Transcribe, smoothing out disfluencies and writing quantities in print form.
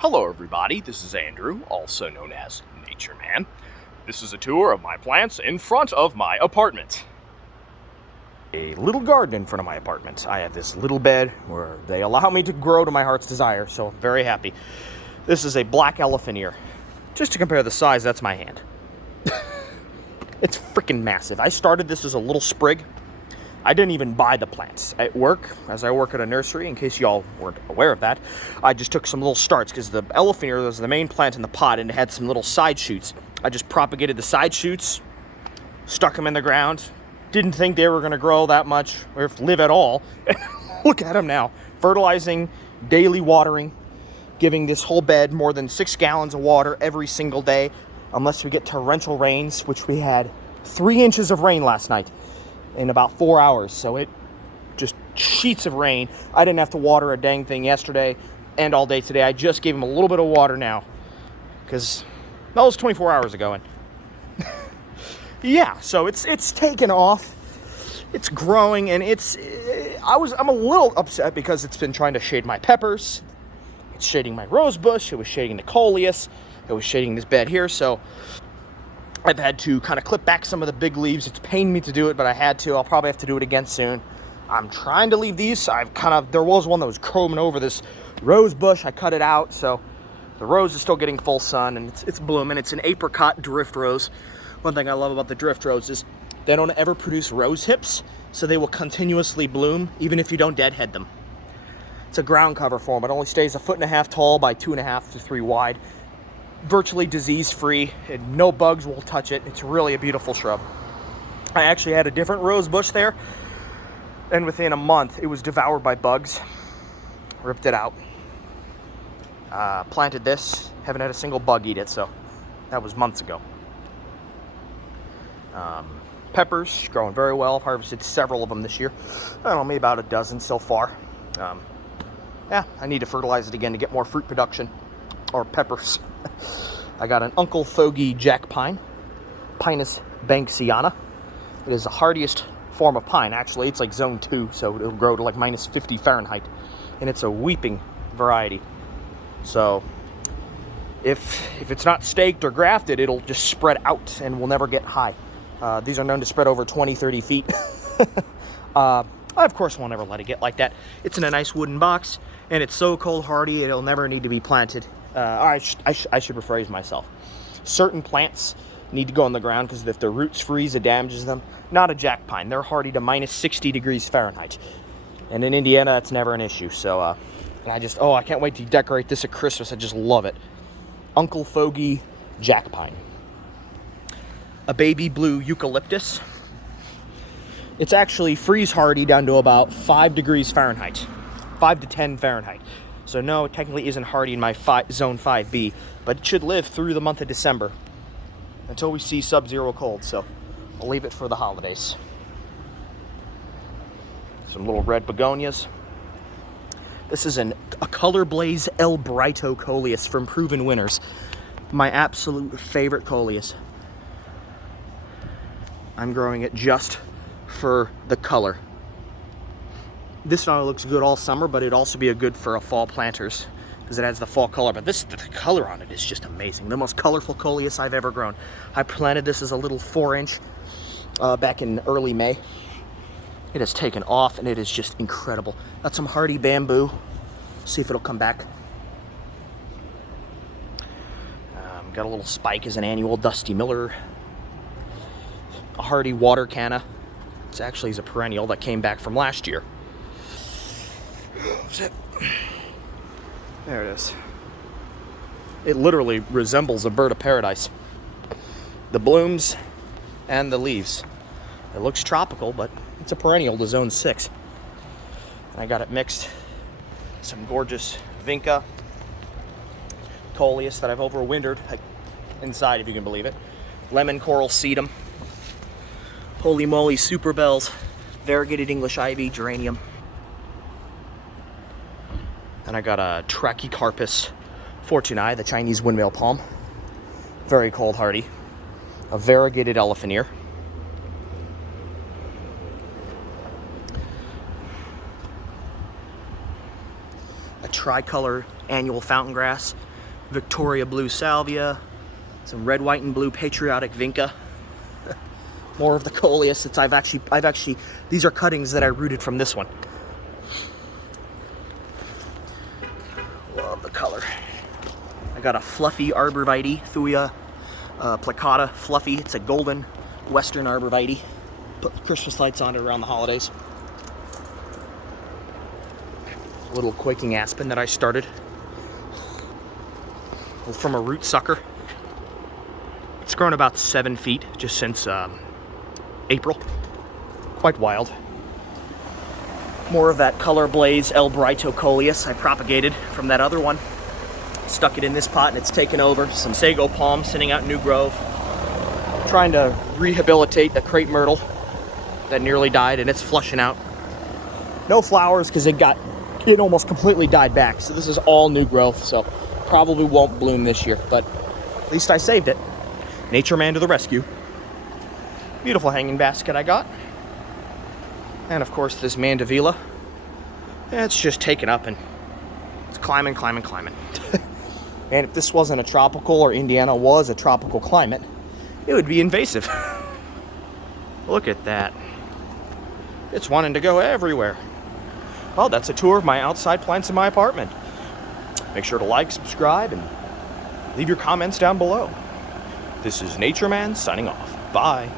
Hello everybody, this is Andrew, also known as NatureMan. This is a tour of my plants in front of my apartment. A little garden in front of my apartment. I have this little bed where they allow me to grow to my heart's desire, so I'm very happy. This is a black elephant ear. Just to compare the size, that's my hand. It's freaking massive. I started this as a little sprig. I didn't even buy the plants. At work, as I work at a nursery, in case y'all weren't aware of that, I just took some little starts because the elephant ear was the main plant in the pot and it had some little side shoots. I just propagated the side shoots, stuck them in the ground, didn't think they were going to grow that much or live at all. And look at them now. Fertilizing, daily watering, giving this whole bed more than 6 gallons of water every single day, unless we get torrential rains, which we had 3 inches of rain last night in about 4 hours. So it just sheets of rain. I didn't have to water a dang thing yesterday and all day today. I just gave him a little bit of water now because that was 24 hours ago. And yeah, so it's taken off. It's growing, and I'm a little upset because it's been trying to shade my peppers. It's shading my rose bush. It was shading the coleus. It was shading this bed here. So I've had to kind of clip back some of the big leaves. It's pained me to do it, but I had to. I'll probably have to do it again soon. I'm trying to leave these. There was one that was combing over this rose bush. I cut it out, so the rose is still getting full sun, and it's blooming. It's an apricot drift rose. One thing I love about the drift rose is they don't ever produce rose hips, so they will continuously bloom, even if you don't deadhead them. It's a ground cover form. It only stays 1.5 feet tall by 2.5 to 3 wide. Virtually disease-free, and no bugs will touch it. It's really a beautiful shrub. I actually had a different rose bush there, and within a month, it was devoured by bugs. Ripped it out. Planted this. Haven't had a single bug eat it, so that was months ago. Peppers, growing very well. I've harvested several of them this year. I don't know, maybe about a dozen so far. Yeah, I need to fertilize it again to get more fruit production, or peppers. I got an Uncle Fogey jack pine, Pinus banksiana. It is the hardiest form of pine. Actually, it's like zone 2, so it'll grow to like minus 50 Fahrenheit. And it's a weeping variety. So if it's not staked or grafted, it'll just spread out and will never get high. These are known to spread over 20, 30 feet. I, of course, won't ever let it get like that. It's in a nice wooden box, and it's so cold hardy, it'll never need to be planted. I should rephrase myself. Certain plants need to go on the ground because if their roots freeze, it damages them. Not a jack pine. They're hardy to minus 60 degrees Fahrenheit. And in Indiana, that's never an issue. So, and I can't wait to decorate this at Christmas. I just love it. Uncle Fogey jack pine. A baby blue eucalyptus. It's actually freeze hardy down to about 5 degrees Fahrenheit. 5 to 10 Fahrenheit. So no, it technically isn't hardy in my zone 5B, but it should live through the month of December until we see sub-zero cold, so I'll leave it for the holidays. Some little red begonias. This is a Color Blaze El Brito coleus from Proven Winners. My absolute favorite coleus. I'm growing it just for the color. This not only looks good all summer, but it'd also be good for a fall planters because it has the fall color. But the color on it is just amazing. The most colorful coleus I've ever grown. I planted this as a little 4-inch back in early May. It has taken off, and it is just incredible. Got some hardy bamboo. See if it'll come back. Got a little spike as an annual Dusty Miller. A hardy water canna. It's actually a perennial that came back from last year. There it is. It literally resembles a bird of paradise. The blooms and the leaves. It looks tropical, but it's a perennial to zone 6. I got it mixed. Some gorgeous vinca coleus that I've overwintered inside, if you can believe it. Lemon coral sedum. Holy moly super bells. Variegated English ivy, geranium. And I got a Trachycarpus fortunei, the Chinese windmill palm. Very cold hardy. A variegated elephant ear. A tricolor annual fountain grass. Victoria blue salvia, some red, white, and blue patriotic vinca. More of the coleus. I've actually, these are cuttings that I rooted from this one. Love the color. I got a fluffy arborvitae, Thuya plicata, fluffy. It's a golden western arborvitae. Put Christmas lights on it around the holidays. A little quaking aspen that I started from a root sucker. It's grown about 7 feet just since April. Quite wild. More of that color blaze El Brito coleus I propagated from that other one. Stuck it in this pot and it's taken over. Some sago palm sitting out in New Grove. Trying to rehabilitate the crepe myrtle that nearly died, and it's flushing out. No flowers because it almost completely died back. So this is all new growth, so probably won't bloom this year, but at least I saved it. NatureMan to the rescue. Beautiful hanging basket I got. And of course this mandevilla. It's just taken up and it's climbing. And if this wasn't a tropical, or Indiana was a tropical climate, it would be invasive. Look at that. It's wanting to go everywhere. Well, that's a tour of my outside plants in my apartment. Make sure to like, subscribe, and leave your comments down below. This is NatureMan signing off. Bye.